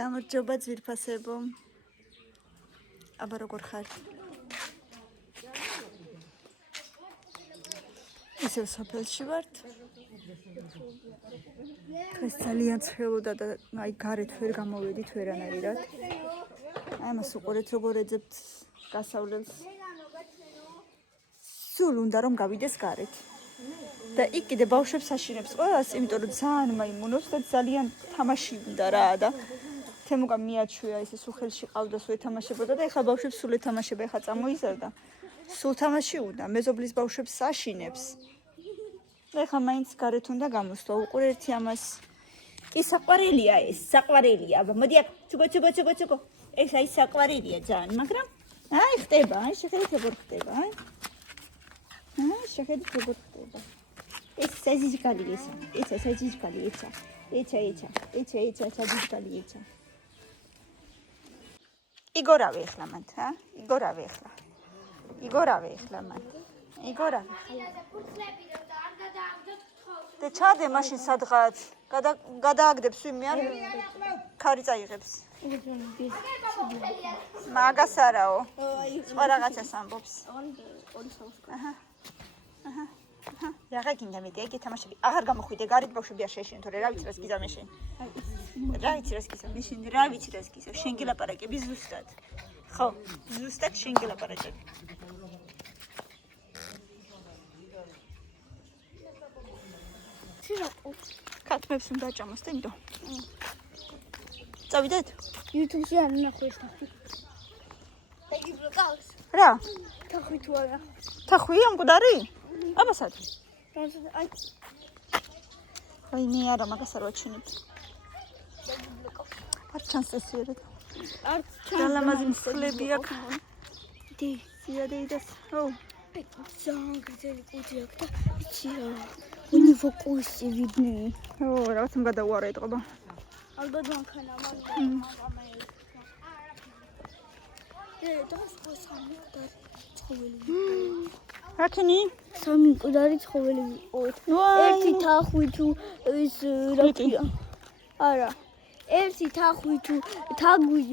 გამარჯობა ძვირფასებო. აბა როგორ ხარ? ისევ სოფელში ვართ. დღეს ძალიან ცხელოდა და აი გარეთ ვერ გამოვედით ვერანაირად. აი ამას უყურეთ როგორ ეძებთ გასავლელს. სულ უნდა რომ გავიდეს გარეთ. და იქ კიდე ბავშვებს აშინებს ყველას, იმიტომ რომ ძალიან მაიმუნობს და ძალიან თამაში უნდა რა და თემუგამ მიაჩვია ესე სულხელში ყავდა სულ ეთამაშებოდა და ეხლა ბავშვებს სულ ეთამაშება ეხლა წამოიზარდა. სულ თამაში უნდა, მეზობლის ბავშვებს აშინებს. და ეხლა მაინც გარეთ უნდა გამოსვლა, უყურეთ ამას. კი საყვარელია ეს, საყვარელია. აბა მოდი აქ, ცუგო. ეს აი საყვარელია ძალიან, მაგრამ აი ხტება, აი შეხედეთ როგორ ხტება, აი. შეხედეთ როგორ ხტება. ეს საძიჭკალი ესა. ეცა საძიჭკალი ეცა. ეცა საძიჭკალი ეცა. იგორავე ეხლა მან, იგორავე ეხლა მან. და ჩადე მაშინ სადღაც გადააგდებს ვინმე არ ქარი წაიღებს. მაგას არაო. სხვა რაღაცას ამბობს. რა გინდა მეტი ეგ ეთამაშები. აღარ გამოხვიდე გარეთ ბავშვები არ შეეშინო თორე რა ვიცი რას გიზამ შენ. რა ვიცი რას გიზამ. შენ გელაპარაკები ზუსტად. ხო, ზუსტად შენ გელაპარაკები. ქათმებს უნდა აჭამოს და იმდო. წავიდეთ? YouTube-ში არ ნახო ეს თახვი. დაგი ბლოკავს. რა? თახვი თუ არა. თახვი ამ მკვდარი? აბა სად? აი მე არა მაგას არ ვაჩვენებთ. დაგი ბლოკავს. არ ჩანს ეს ვერა. არ ძალამაზი მსხლები აქვს. დიადეიდას. ო. ძალიან გრძელი კუდი აქვს და იცი რა. უნი ფოკუსი ვიდნე. ო, რაღაც გადაუარა ეტყობა. ალბათ მანქანა მაგა. დას ხოსამი და ცხოველი. რაკენი? სამი მკვდარი ცხოველი ვიყოთ. ერთი თახვი თუ ის რა ქვია? არა. ერთი თახვი თუ თაგვი,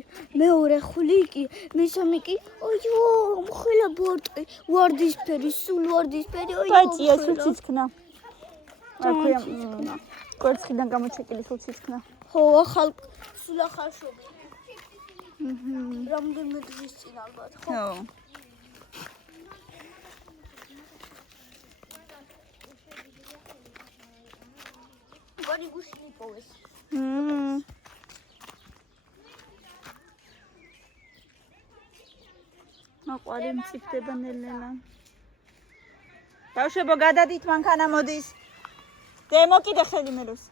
მეორე ხვლიკი, მესამე კი, ოიო, მხელა ბორტყი, ვარდისფერი, სულ ვარდისფერი, ოიო. პატია სულ ციცქნა. აქვია კვერცხიდან გამოჩეკილი სულ ციცქნა. ხო, ახალ სულ ახალ შობი. რამდენიმე დღის წინ ალბათ, ხო? ხო. ვარი გუშინი პოვეს. მაყვარი მწიფდება ნელ-ნელა. ბავშვებო, გადადით მანქანა მოდის. დემო კიდე ხელი მეროს.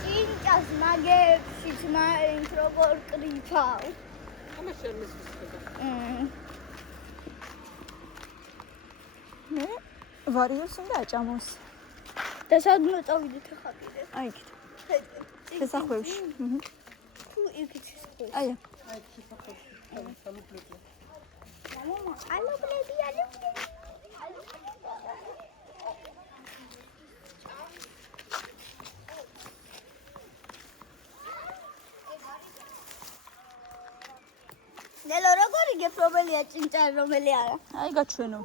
ჭინჭას მაგებში მაინც როგორ კრიფავ. ამაშენ მისვისდება. მე ვარიოს უნდა აჭამოს. და სადმე წავიდეთ ახლა კიდე. აი იქით. შესახვევში. თუ იქით შესახვევში. აი. მამა, ალობლები. ნელო როგორი გეპრობელია ჭინჭა რომელი არა? აი გაჩვენო.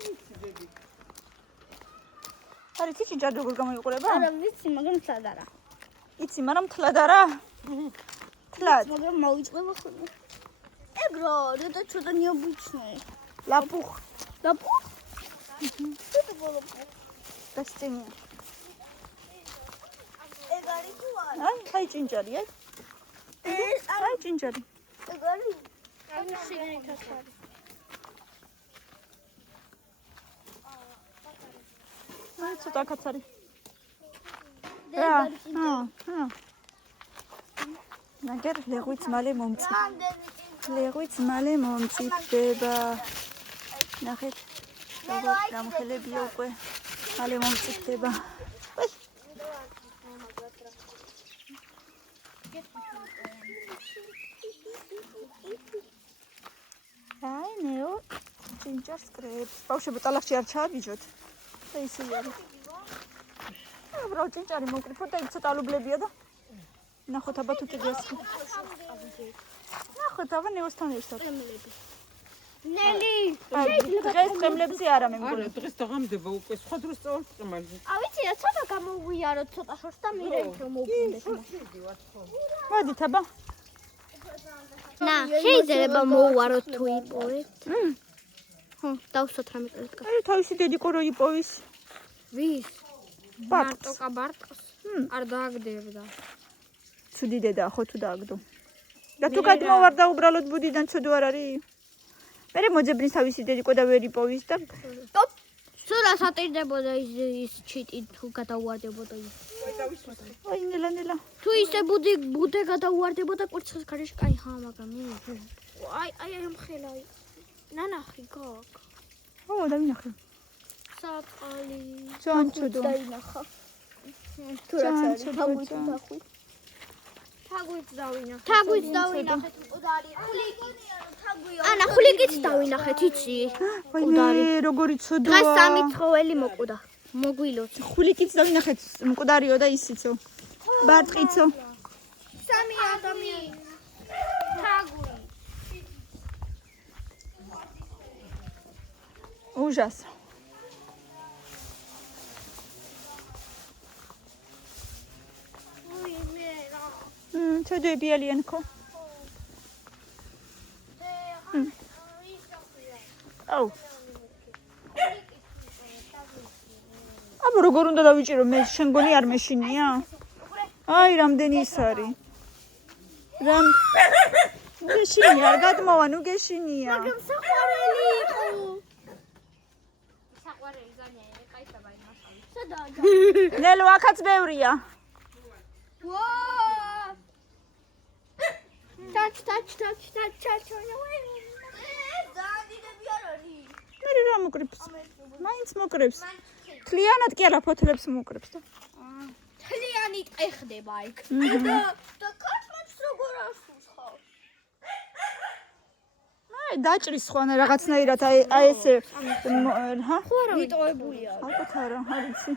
არა თიჩი ჯარ როგორ გამოიყურება? არა ვიცი, მაგრამ თლად არა. იცი, მაგრამ თლად არა? თლად. მაგრამ მოიწყება ხოლმე. ეგრო, და ცოტა ნიობუჩნე. ლაპუხ. ლაპუხ? ცოტა ბოლოპუ. დასწინია. ეგ არის თუ არა? აი ჭინჭარი, აი. აი ჭინჭარი. ეგ არის? აი შეგრით ახალი. აი ცოტა კაცარი. რა? მაგერ ლეღვიც მალე მომწიფდება. ნახეთ, როგორ გამხელებია უკვე. მალე მომწიფდება. ჭინჭარს კრებს. ბავშვებო ტალახში არ ჩააბიჯოთ. და ისე არის. უბრალოდ ჭინჭარი მოკრიფოთ და იქ ცოტა ალუბლებია და ნახოთ აბა თუ კიდე ასხი. ნახოთ აბა ნეოსთან ერთად. ნელი დღეს წემლებზე არა მე მგონი. დღეს დაღამდება უკვე სხვა დროს წავართ წმალზე. ავიცი რა ცოტა გამოგვიაროთ ცოტა შორს და მე რომ მოვგუნდეთ. მოდით აბა. ნა შეიძლება მოვუაროთ თუ იპოვეთ. ხო დავსვათ რამე კრეტკა. აი თავისი დედიკო რო იპოვის. ვის? ბარტყს. კაბარტყს. არ დააგდებდა. ცუდი დედაა ხო თუ დააგდო. და თუ გადმოვარდა უბრალოდ ბუდიდან ცუდ არ არის. მე მოძებნის თავისი დედიკო და ვერ იპოვის და სტოპ. სულ ასატირდებოდა ის ჩიტი თუ გადაუარდებოდა ის. აი ნელა. თუ ისე ბუდე გადაუარდებოდა კვერცხის გარეშე, კაი ხა, მაგრამ აი ამხელაი. ნანახი გოგ. ო დავინახე. საწყალი. ძალიან ცუდო. დაინახა. თუ რაც არის, თაგვით დავინახე. თაგვით დავინახეთ მკვდარი. ანა ხულიკიც დავინახეთ, იცი? მკვდარი როგორი ცუდოა. დღეს სამი ცხოველი მოკვდა. მოგვილოთ. ხულიკიც დავინახეთ მკვდარიო და ისიცო. ბარტყიცო. სამი ადამიანი. თაგვი. ужас. ცოდები ალიან ხო? აუ. აბა როგორ უნდა დავიჭირო მე შენ გონი არ მეშინია? აი რამდენი ის არის. რამ გეშინია არ გადმოვა ნუ გეშინია. მაგრამ საყვარელი იყო. საყვარელი ზანია, კაისაბა იმასავი. სადაა? ნელო აქაც ბევრია. ვა! Touch. დააგიდები არ არის. მე რა მოკრებს? მაინც მოკრებს. თლიანად კი არა ფოთლებს მოკრებს და. თლიანი ტყეხდება იქ. და კაცმებს როგორ ასულს ხო? აი დაჭრის ხო ან რაღაცნაირად აი ესე ჰა? ხო არა მიტოვებულია. ალბათ არა, არ ვიცი.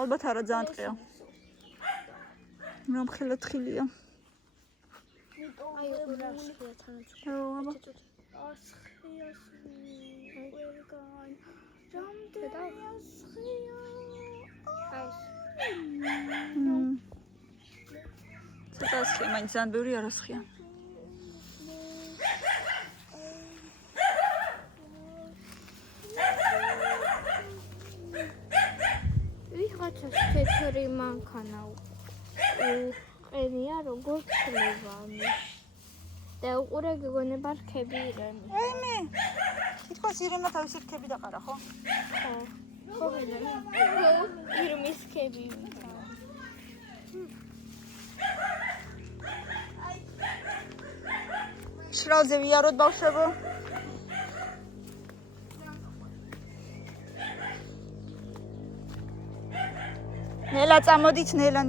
ალბათ არა ძალიან ტყეა. რომ ხელათხილია. აი რასხია თანაც. ო აბა. ასხია ყველგან. რამდენი ასხია. ცოტა ასხია, მაინც ძალიან ბევრი არ ასხია. ვიღაცას თეთრი მანქანა ყენია როგორ ხლევანი და უყურე გეგონება რქები ირემი. აი მე. თითქოს ირემა თავისი რქები დაყარა ხო? ხო ირმის რქები. შრალზე ვიაროთ ბავშვებო. ნელა წამოდით ნელა.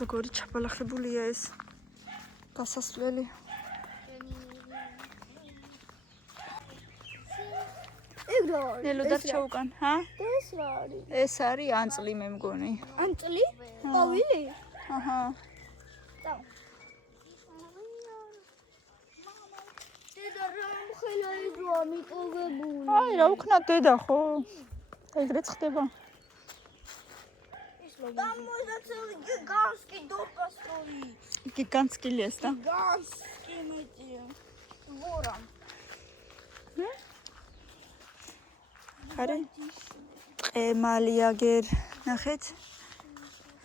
როგორი ჩაბალახებულია ეს გასასვლელი. ნელო დარჩა უკან, ჰა? ეს რა არის? ეს არის ანწლი მე მგონი. ანწლი? ყვავილი? აჰა. დედა რამ ხელა იგოა მიტოვებული. აი რა უქნა დედა ხო? ეგრეც ხდება. დამოზაცელი გიგანტსკი დოპასტორი. გიგანტსკი ლეს და. გიგანტსკი მეტია. ვორა. ხარე? ყემალიაგერ ნახეთ.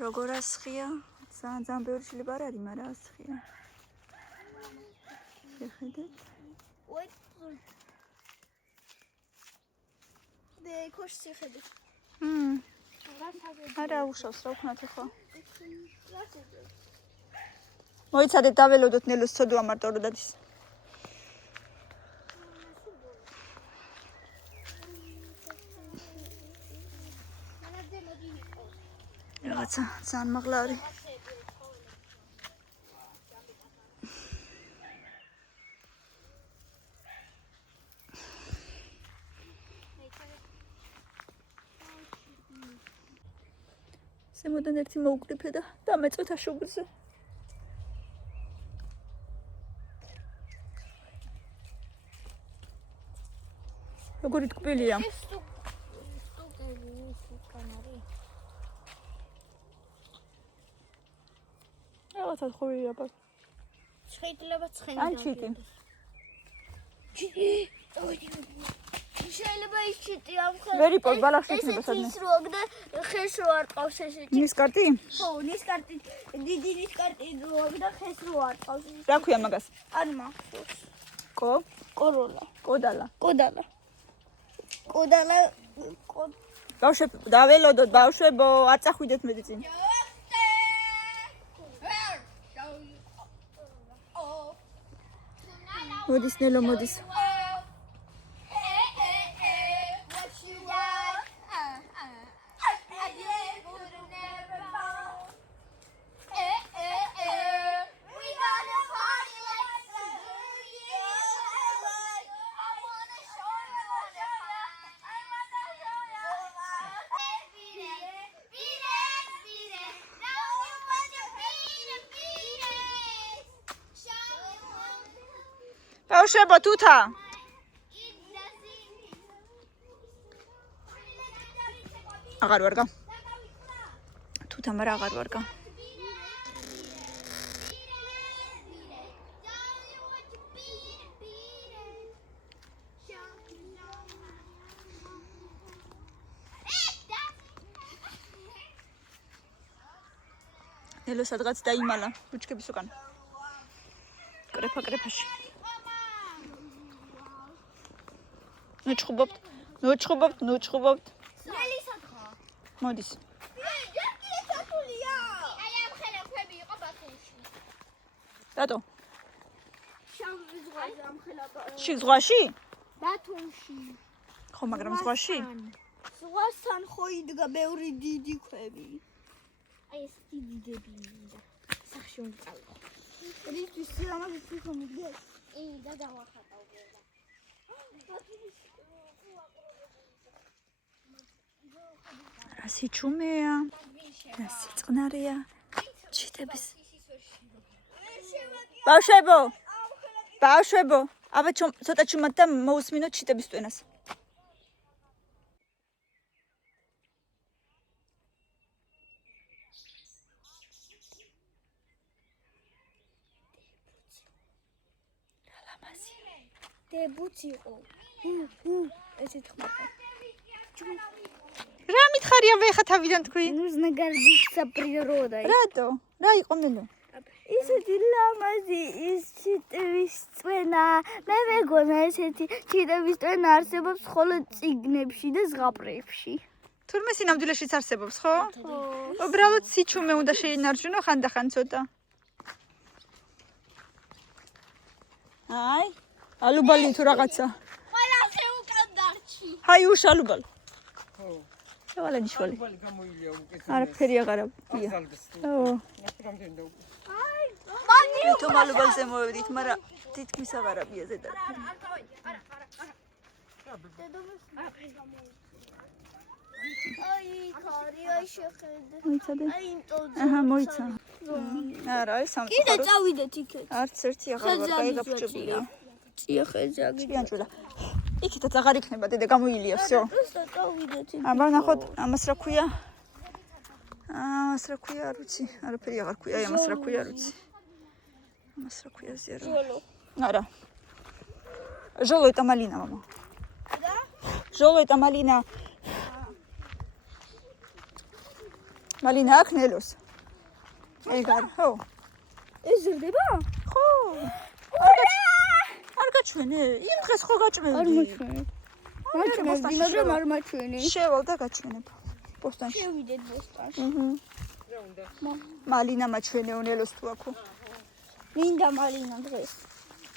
როგორ ასხია? ძალიან ბევრი შეიძლება არ არის, მაგრამ ასხია. შეხედეთ. ой. დე კოში ხედე. არა უშავს რა ვქნათ ახლა. მოიცადეთ დაველოდოთ ნელოს ცოდვა მარტო რომ დადის. რაღაცა ძალიან მაღლა არის. ზემოდან ერთი მოუკრიფე და დამეწოთა შუგზე. როგორი ტკბილია? რაღაცა ხოვია აბა. შეიძლება ცხენი. ან ჩიტი. შეიძლება ის ჩიტი ამხელ. ვერ იპოვს ბალახს იქნება სადმე. ეს რო და ხეს რო არ ყავს ესე. ნისკარტი? ხო, ნისკარტი, დიდი ნისკარტი რო და ხეს რო არ ყავს. რა ქვია მაგას? არ მახსოვს. კოროლა. კოდალა. ბავშვებ, დაველოდოთ ბავშვებო, არ წახვიდეთ მეტი წინ. მოდის ნელო მოდის. ბავშვებო, თუთა. აღარ ვარგა. თუთა მაგრამ აღარ ვარგა. ნელო სადღაც დაიმალა ბუჩქების უკან. კრეფაში. ნუჩხუბობთ. ნელი სათხა. მოდის. ჯერ სათულია. აი ამ ხელაფები იყო ბათუმში. რატო? შავი ზღვაზე ამ ხელაფები. ზღვაში? ბათუმში. ხო, მაგრამ ზღვაში? ზღვასთან ხო იდგა ბევრი დიდი ქვები. აი ეს დიდები და სახში უმწავდა. რისთვის ამას ფიქრობდი? და დავახატავდი. რა სიჩუმეა, რა სიწყნარია, ჩიტების. ბავშვებო, აბა ცოტა ჩუმად და მოусმინოთ ჩიტების ტვენას. დებუცი იყო. ესე თქვა. რა მითხარია ვეხა თავიდან თქვი? Нужно гордиться природой. რატო? რა იყო მელო? ისეთი ლამაზი ის ჩიტების წვენა. მე მეგონა ესეთი ჩიტების წვენა არსებობს მხოლოდ წიგნებში და ზღაპრებში. თურმე სინამდვილეშიც არსებობს, ხო? უბრალოდ სიჩუმე უნდა შეინარჩუნო ხანდახან ცოტა. აი, ალუბალი თუ რაღაცა. ყველაზე უკან დარჩი. ჰაი უშალუბალ. ხო. შევალენი შვალი. ბალი გამოილია უკეთ. არაფერი აღარაფია. ო. რამდენი და უკვე. თუ ალუბალზე მოვედით, მაგრამ თითქმის აღარაფია ზედა. აი, ქარია შეხედე. მოიცადე? აი, ინტოძე. აჰა, მოიცა. არა, ეს კიდე სამწუხაროდ წავიდეთ იქეთ. არც ერთი აღარ ვარ გაიგაფრჩებული. ჭიახეძაგი. ჭიანჭულა. იქითაც აღარ იქნება დედა გამოილია, всё. просто წავიდეთ იქ. აბა ნახოთ, ამას რა ქვია? ამას რა ქვია, არ ვიცი. არაფერი აღარ ქვია, ამას რა ქვია, არ ვიცი. ამას რა ქვია ზია რა. ჟოლო. არა. ჟოლო это малина, мама. და? ჟოლო это малина. малина აქნელოს. ეგარ, ხო. ეს ზრდება? ხო. არ გაჩვენე? იმ დღეს ხო გაჭმევდი? არ მაჩვენე. მაჩვენე, მაგრამ არ მაჩვენე. შევალ და გაჩვენებ. პოსტანში. შევიდეთ ბოსტანში. რა უნდა? მალინა მაჩვენე უნელოს თუ აქო. მინდა მალინა დღეს.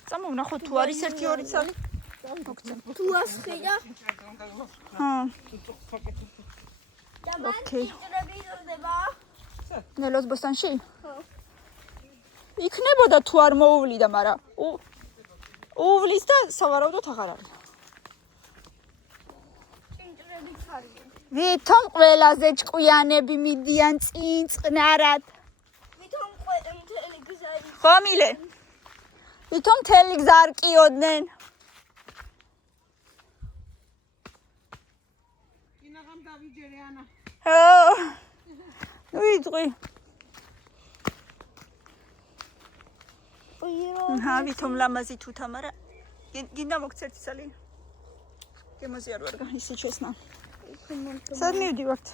წამოვნახოთ თუ არის 1-2 ცალი. მოგცემ. თუ ასხიდა ჰა. და მან ოკეი. ჭრები ზრდება. ნელოს ბოსტანში? ხო. იქნებოდა თუ არ მოუვლიდა, მაგრამ უვლის და სავარაუდოდ აღარ არის. ჭინჭრებიც არიან. ვითომ ყველაზე ჭკვიანები მიდიან წინ წყნარად? ვითომ მთელი გზარი ხო მილე? ვითომ მთელი გზა არ კიოდნენ? ინაღამ დავიჯერე ანა. ნუ იძღვი. ვითომ ლამაზი თუთა, მაგრამ გინდა მოგცერთი ძალიან. გემოზე არ ვარ ისე ჩესნა. სად მივდივართ?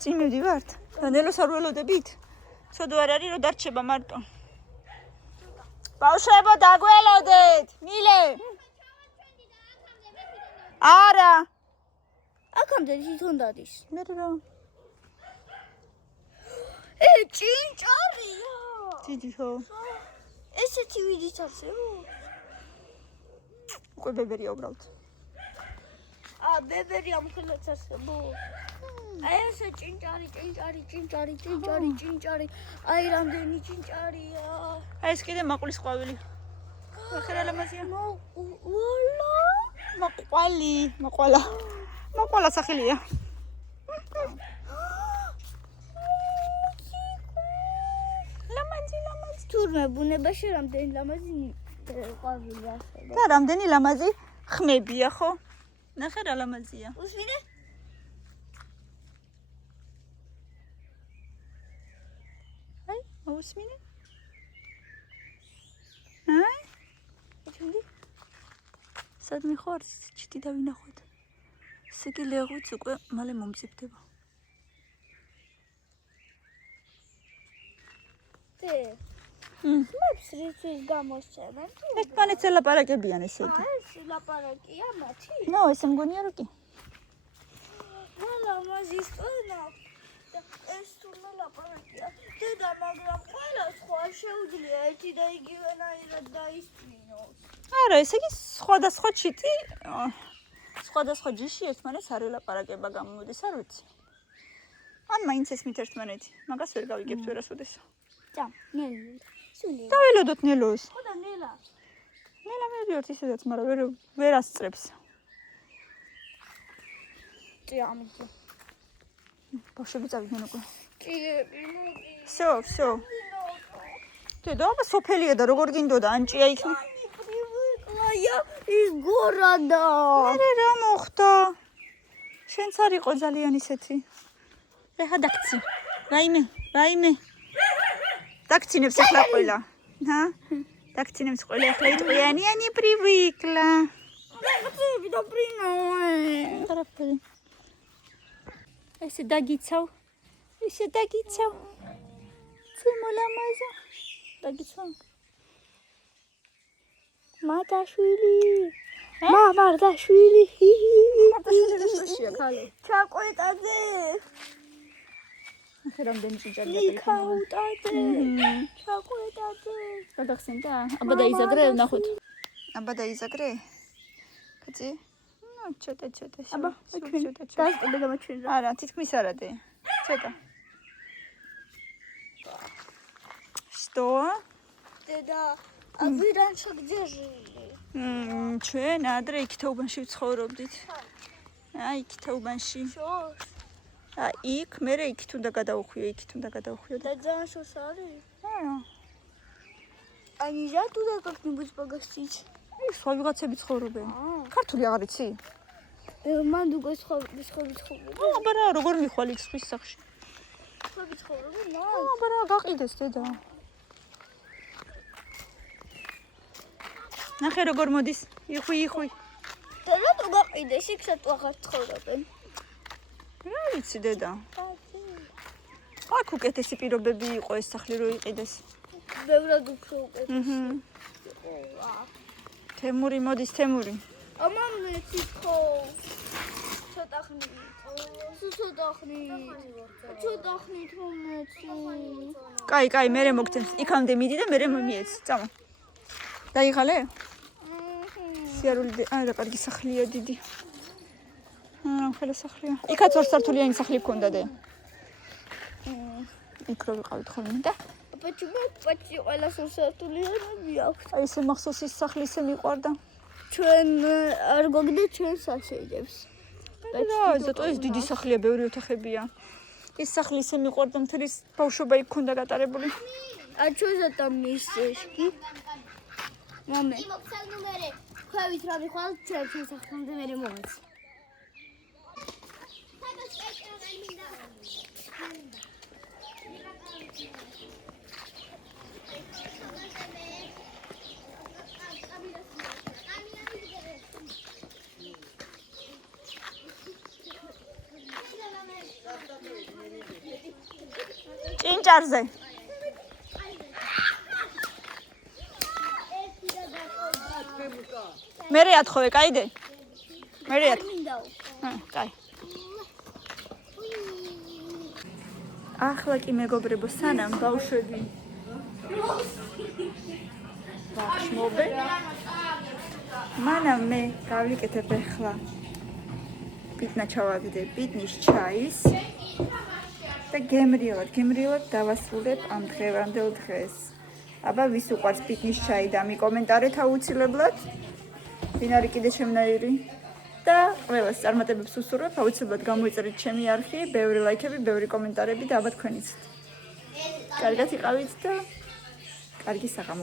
წინ მივდივართ? ნელოს არ ველოდებით? ცოდო არ არის რომ დარჩება მარტო. ბავშვებო დაგველოდეთ. მილე. არა. აქამდე თვითონ დადის. მე რა? ჭინჭარია. დიდი ხო? ესეთი ვიდიც არსებობს? უკვე ბებერია უბრალოდ. ბებერია მხოლოდ არსებობს. აი ესე ჭინჭარი. აი რამდენი ჭინჭარია. აი ეს კიდე მაყულის ყვავილი. ახლა ლამაზია. მაყვალა სახელია. ლამაზი. თურმე ბუნებაში რამდენი ლამაზი ყვავილი არსებობს. და რამდენი ლამაზი ხმებია ხო? ნახე რა ლამაზია. უსმინე? აი, მოусმინე? აი? ჩუნდი? სად მიხარ? ჩიტი დავინახოთ. ესე კი ლეღვიც უკვე მალე მომწიფდება. ხმებს რითის გამოსცემენ? ერთმანეთს ელაპარაკებიან ესე იგი. ეს ლაპარაკია მათი? ნო, ესე მგონია რომ კი. ლამაზი სწორა. ეს თურმე ლაპარაკია. დედა, მაგრამ ყველა სხვა შეუძლია ერთი და იგივენაირად დაისწინოს. არა, ესე იგი სხვადასხვა ჩიტი, სხვადასხვა ჯიში ერთმანეთს არ ელაპარაკება გამოდის, არ ვიცი. ან მაინც ესმით ერთმანეთი, მაგას ვერ გავიგებთ ვერასოდეს. და, ნელი. სული. დაველოდოთ ნელოს. ხო და ნელა. ნელა მივდივართ ისედაც, მაგრამ ვერ ასწრებს. ამიტომ. ბავშვები წავიდნენ უკვე. ჭიები. всё. დედა, აბა სოფელია და როგორ გინდოდა ანჭია იქნება. აია ის გორადა. მე რა მოხდა? შენც არ იყო ძალიან ისეთი. ეხა დაგცი. ვაიმე. დაგცინებს ახლა ყველა. დაგცინებს ყველა ახლა იტყვიანიანი პრივიკლა. ხაცები და პრინოე. არაფერი. ესე დაგიცავ. ცემოლამაზა. დაგიცავ. მატაშვილი. მამარდაშვილი. ჩაკვეტაძე. ახლა რამდენი ჭიჭარი ლიქაუტაძე. ჩაკვეტაძე. გადახსენდა? აბა დაიზაგრე, ნახოთ. აბა დაიზაგრე? კაცი? ნუ ცოტა. აბა, ცოტა. დასწრება გამოჩვენ რა. არა, თითქმის არადე. ცოტა. Что? დედა, აგვირან შეგძერჟი. ჩვენ ადრე იქ თაუბანში ვცხოვრობდით. აი, იქ თაუბანში. შორს. იქ მე იქით უნდა გადავხვიო და ძალიან შორს არის? არა. Они же туда как-нибудь погостить. სხვა ვიღაცები ცხოვრობენ. ქართული აღარ იცი? მან უკვე სხვა. აბა რა, როგორ მიხვალ იქ სხვის სახში? სხვები ცხოვრობენ? აბა რა, გაყიდეს დედა. ნახე როგორ მოდის. იხვი. და რატო გაყიდეს? იქ სათუ აღარ ცხოვრობენ. რა ვიცი დედა. აქ უკეთესი პირობები იყო ეს სახლი რო იყიდეს. ბევრად უფრო უკეთესი. თემური მოდის, თემური. ამამნე თითქო. ცოტა ხნით. კაი, მერე მოგცემს. იქამდე მიდი და მერე მიეც. წამა. დაიღალე? სიარული, რა კარგი სახლია დიდი. ხელა სახლია. იქაც ორსართულიანი სახლი გქონდა და. იქ რო ვიყავით ხოლმე და Почему почти ყველა სურსართულიანები აქვს? აი ესე მახსოვს ის სახლი ისე მიყვარდა. ჩვენ არ გვაგდეთ ჩვენ საშეიდებს. და ზატო ეს დიდი სახლია, ბევრი ოთახებია. ის სახლი ისე მიყვარდა, მთელი ბავშვობა იქ ქონდა გატარებული. А что за там мистечки? Маме. მოქცევ ნუმერი. ქვევით რა მიხვალ ჩვენ სასახლემდე მე მომაც. ჭინჭარზე. მერე ათხოვე, კაიდე? მერე ათხოვე. კაი. ახლა კი მეგობრებო, სანამ ბავშვები ვახშმობენ, მანამ მე გავიკეთებ ახლა პიტნა ჩავაგდე პიტნის ჩაის და გემრიელად დავასრულებ ამ დღევანდელ დღეს. აბა ვის უყვარს პიტნის ჩაი და მიკომენტარეთ აუცილებლად. ვინ არის კიდე შემნაირი და ყველას წარმატებებს უსურვებ, აუცილებლად გამოიწერეთ ჩემი არხი, ბევრი ლაიქები, ბევრი კომენტარები და აბა თქვენიც. კარგად იყავით და კარგი საღამო.